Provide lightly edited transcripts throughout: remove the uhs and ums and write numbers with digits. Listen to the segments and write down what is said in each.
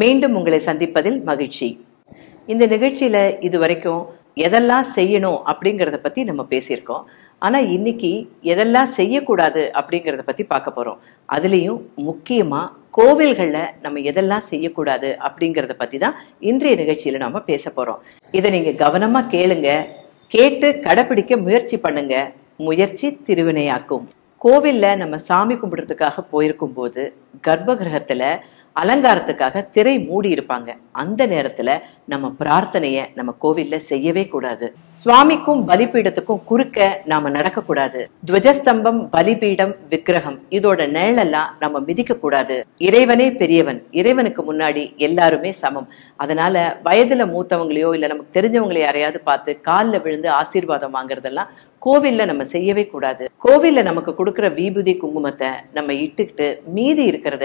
மீண்டும் உங்களை சந்திப்பதில் மகிழ்ச்சி. இந்த நிகழ்ச்சியில் இதுவரைக்கும் எதெல்லாம் செய்யணும் அப்படிங்கிறத பற்றி நம்ம பேசியிருக்கோம். ஆனால் இன்னைக்கு எதெல்லாம் செய்யக்கூடாது அப்படிங்கிறத பற்றி பார்க்க போகிறோம். அதுலேயும் முக்கியமாக கோவில்களில் நம்ம எதெல்லாம் செய்யக்கூடாது அப்படிங்கிறத பற்றி தான் இன்றைய நிகழ்ச்சியில் நாம் பேச போகிறோம். இதை நீங்கள் கவனமாக கேளுங்க, கேட்டு கடைப்பிடிக்க முயற்சி பண்ணுங்க. முயற்சி திருவினையாக்கும். கோவிலில் நம்ம சாமி கும்பிடுறதுக்காக போயிருக்கும் போது கர்ப்ப கிரகத்தில் அலங்காரத்துக்காக திரை மூடி இருப்பாங்க. அந்த நேரத்துல நம்ம பிரார்த்தனைய நம்ம கோவில்ல செய்யவே கூடாது. சுவாமிக்கும் பலிபீடத்துக்கும் குறுக்க நாம நடக்க கூடாது. துவஜஸ்தம்பம், பலிபீடம், விக்கிரகம் இதோட நிழலெல்லாம் நம்ம மிதிக்க கூடாது. இறைவனே பெரியவன், இறைவனுக்கு முன்னாடி எல்லாருமே சமம். அதனால வயதுல மூத்தவங்களையோ இல்ல நமக்கு தெரிஞ்சவங்களை யாரையாவது பார்த்து காலில் விழுந்து ஆசீர்வாதம் வாங்குறதெல்லாம் கோவில்ல நம்ம செய்யவே கூடாது. கோவில்ல நமக்கு கொடுக்குற விபூதி குங்குமத்தை நம்ம இட்டுக்கிட்டு மீதி இருக்கிறத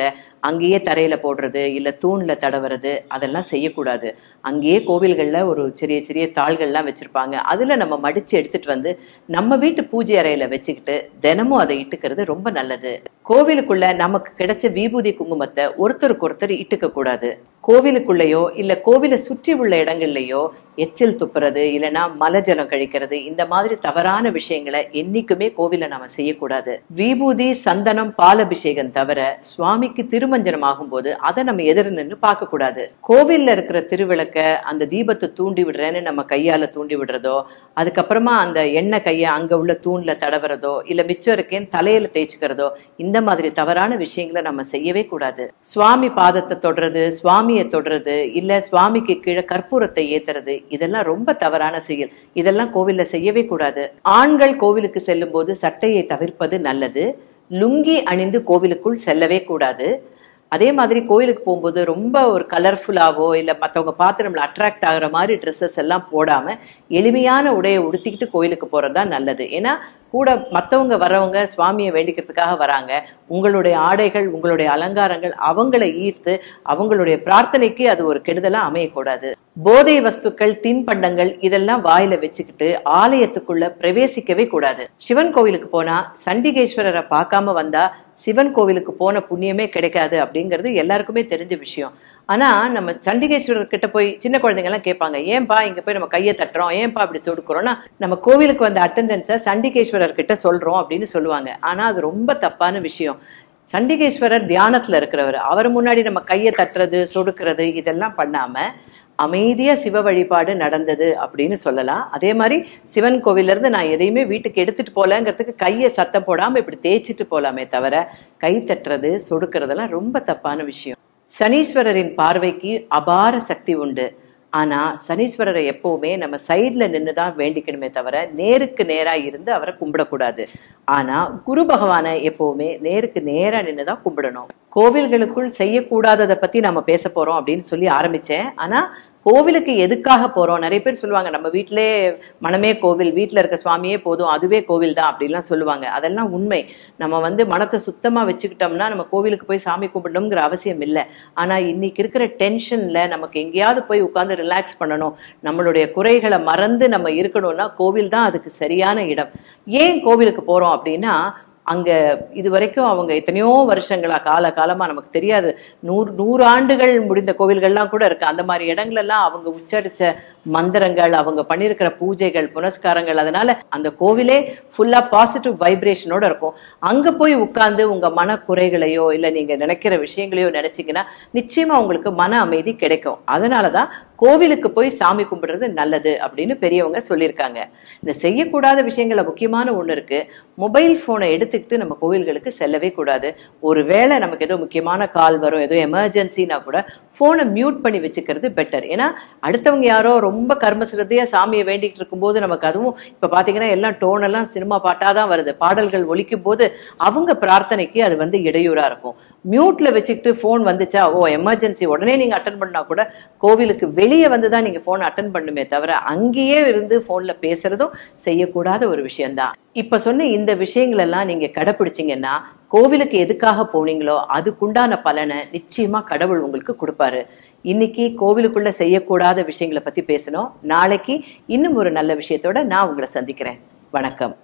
அங்கேயே தரையில போடுறது இல்ல தூண்ல தடவுறது அதெல்லாம் செய்யக்கூடாது. அங்கேயே கோவில்கள்ல ஒரு சிறிய சிறிய தாள்கள்லாம் வச்சிருப்பாங்க. அதுல நம்ம மடிச்சு எடுத்துட்டு வந்து நம்ம வீட்டு பூஜை அறையில வச்சுக்கிட்டு தினமும் அதை இட்டுக்கிறது ரொம்ப நல்லது. கோவிலுக்குள்ள நமக்கு கிடைச்ச விபூதி குங்குமத்தை ஒருத்தருக்கு ஒருத்தர் இட்டுக்க கூடாது. கோவிலுக்குள்ளேயோ இல்ல கோவிலை சுற்றி உள்ள இடங்கள்லயோ எச்சில் துப்புறது இல்லைன்னா மலஜலம் கழிக்கிறது இந்த மாதிரி தவறான விஷயங்களை என்னைக்குமே கோவில நாம செய்யக்கூடாது. விபூதி, சந்தனம், பாலபிஷேகம் தவிர சுவாமிக்கு திருமஞ்சனம் ஆகும் போது அதை நம்ம எதிர நின்று பார்க்க கூடாது. கோவில்ல இருக்கிற திருவிளக்க அந்த தீபத்தை தூண்டி விடுறேன்னு நம்ம கையால தூண்டி விடுறதோ, அதுக்கப்புறமா அந்த எண்ணெய் கையை அங்க உள்ள தூண்ல தடவுறதோ இல்ல மிச்சம் இருக்கேன்னு தலையில தேய்ச்சிக்கிறதோ இந்த மாதிரி தவறான விஷயங்களை நம்ம செய்யவே கூடாது. சுவாமி பாதத்தை தொடுறது, சுவாமியை தொடுறது இல்ல சுவாமிக்கு கீழே கற்பூரத்தை ஏத்துறது இதெல்லாம் ரொம்ப தவறான செயல். இதெல்லாம் கோவில்ல செய்யவே கூடாது. ஆண்கள் கோவிலுக்கு செல்லும் போது சட்டையை தவிர்ப்பது நல்லது. லுங்கி அணிந்து கோவிலுக்குள் செல்லவே கூடாது. அதே மாதிரி கோயிலுக்கு போகும்போது ரொம்ப ஒரு கலர்ஃபுல்லாவோ இல்லை மற்றவங்க பார்த்து நம்மளை அட்ராக்ட் ஆகிற மாதிரி ட்ரெஸ்ஸஸ் எல்லாம் போடாமல் எளிமையான உடையை உடுத்திக்கிட்டு கோயிலுக்கு போகிறது தான் நல்லது. ஏன்னா கூட மற்றவங்க வர்றவங்க சுவாமியை வேண்டிக்கிறதுக்காக வராங்க. உங்களுடைய ஆடைகள், உங்களுடைய அலங்காரங்கள் அவங்களை ஈர்த்து அவங்களுடைய பிரார்த்தனைக்கு அது ஒரு கெடுதலாக அமையக்கூடாது. போதை வஸ்துக்கள், தின்பண்டங்கள் இதெல்லாம் வாயில வச்சுக்கிட்டு ஆலயத்துக்குள்ள பிரவேசிக்கவே கூடாது. சிவன் கோவிலுக்கு போனா சண்டிகேஸ்வரரை பார்க்காம வந்தா சிவன் கோவிலுக்கு போன புண்ணியமே கிடைக்காது அப்படிங்கிறது எல்லாருக்குமே தெரிஞ்ச விஷயம். ஆனா நம்ம சண்டிகேஸ்வரர் கிட்ட போய் சின்ன குழந்தைங்க எல்லாம் கேட்பாங்க, ஏன்பா இங்க போய் நம்ம கையை தட்டுறோம், ஏன்பா அப்படி சொடுக்கிறோம்னா நம்ம கோவிலுக்கு வந்த அட்டெண்டன்ஸை சண்டிகேஸ்வரர் கிட்ட சொல்றோம் அப்படின்னு சொல்லுவாங்க. ஆனா அது ரொம்ப தப்பான விஷயம். சண்டிகேஸ்வரர் தியானத்துல இருக்கிறவர், அவர் முன்னாடி நம்ம கையை தட்டுறது, சொடுக்கிறது இதெல்லாம் பண்ணாம அமைதியா சிவ வழிபாடு நடந்தது அப்படின்னு சொல்லலாம். அதே மாதிரி சிவன் கோவில்ல இருந்து நான் எதையுமே வீட்டுக்கு எடுத்துட்டு போலங்கிறதுக்கு கையை சத்தம் போடாம இப்படி தேய்ச்சிட்டு போலாமே தவிர கை தட்டுறது, சொடுக்கிறதெல்லாம் ரொம்ப தப்பான விஷயம். சனீஸ்வரரின் பார்வைக்கு அபார சக்தி உண்டு. ஆனா சனீஸ்வரரை எப்பவுமே நம்ம சைட்ல நின்றுதான் வேண்டிக்கணுமே தவிர நேருக்கு நேரா இருந்து அவரை கும்பிடக்கூடாது. ஆனா குரு பகவானை எப்பவுமே நேருக்கு நேரா நின்றுதான் கும்பிடணும். கோவில்களுக்குள் செய்யக்கூடாததை பத்தி நம்ம பேச போறோம் அப்படின்னு சொல்லி ஆரம்பிச்சேன். ஆனா கோவிலுக்கு எதுக்காக போறோம்? நிறைய பேர் சொல்லுவாங்க நம்ம வீட்டிலே மனமே கோவில், வீட்டில் இருக்க சுவாமியே போதும், அதுவே கோவில் தான் அப்படின்லாம் சொல்லுவாங்க. அதெல்லாம் உண்மை. நம்ம மனத்தை சுத்தமாக வச்சுக்கிட்டோம்னா நம்ம கோவிலுக்கு போய் சாமி கும்பிடணுங்கிற அவசியம் இல்லை. ஆனால் இன்னைக்கு இருக்கிற டென்ஷனில் நமக்கு எங்கேயாவது போய் உட்காந்து ரிலாக்ஸ் பண்ணணும், நம்மளுடைய குறைகளை மறந்து நம்ம இருக்கணும்னா கோவில் தான் அதுக்கு சரியான இடம். ஏன் கோவிலுக்கு போகிறோம் அப்படின்னா அங்க இது வரைக்கும் அவங்க எத்தனையோ வருஷங்களா காலமா நமக்கு தெரியாது, 100 ஆண்டுகள் முடிந்த கோவில்கள்லாம் கூட இருக்கு. அந்த மாதிரி இடங்கள்லாம் அவங்க உச்சரிச்ச மந்திரங்கள், அவங்க பண்ணியிருக்கிற பூஜைகள், புனஸ்காரங்கள், அதனால அந்த கோவிலே ஃபுல்லா பாசிட்டிவ் வைப்ரேஷனோட இருக்கும். அங்க போய் உட்கார்ந்து உங்க மன குறைகளையோ இல்ல நீங்க நினைக்கிற விஷயங்களையோ நினைச்சீங்கன்னா நிச்சயமா உங்களுக்கு மன அமைதி கிடைக்கும். அதனாலதான் கோவிலுக்கு போய் சாமி கும்பிடுறது நல்லது அப்படின்னு பெரியவங்க சொல்லியிருக்காங்க. இந்த செய்யக்கூடாத விஷயங்கள முக்கியமான ஒண்ணு இருக்கு. மொபைல் போனை எடுத்துக்கிட்டு நம்ம கோவில்களுக்கு செல்லவே கூடாது. ஒருவேளை நமக்கு ஏதோ முக்கியமான கால் வரும், ஏதோ எமர்ஜென்சினா கூட போனை மியூட் பண்ணி வச்சுக்கிறது பெட்டர். ஏன்னா அடுத்தவங்க யாரோ ரொம்ப கர்மசிரத்தையா சாமியை வேண்டிகிட்டு இருக்கும்போது நமக்கு அதுவும் இப்ப பாத்தீங்கன்னா எல்லாம் டோன் எல்லாம் சினிமா பாட்டாதான் வருது. பாடல்கள் ஒலிக்கும் போது அவங்க பிரார்த்தனைக்கு அது இடையூறா இருக்கும். மியூட்ல வச்சுக்கிட்டு போன் வந்துச்சா, ஓ எமர்ஜென்சி உடனே நீங்க அட்டன் பண்ணா கூட கோவிலுக்கு வெளியே வந்துதான் நீங்க போன் அட்டன் பண்ணுமே தவிர அங்கேயே இருந்து போன்ல பேசுறதும் செய்யக்கூடாத ஒரு விஷயம்தான். இப்ப சொன்ன இந்த விஷயங்கள் எல்லாம் நீங்க கடைபிடிச்சீங்கன்னா கோவிலுக்கு எதுக்காக போனீங்களோ அதுக்குண்டான பலனை நிச்சயமா கடவுள் உங்களுக்கு கொடுப்பாரு. இன்னைக்கு கோவிலுக்குள்ள செய்யக்கூடாத விஷயங்களை பத்தி பேசணும். நாளைக்கு இன்னும் ஒரு நல்ல விஷயத்தோட நான் உங்களை சந்திக்கிறேன். வணக்கம்.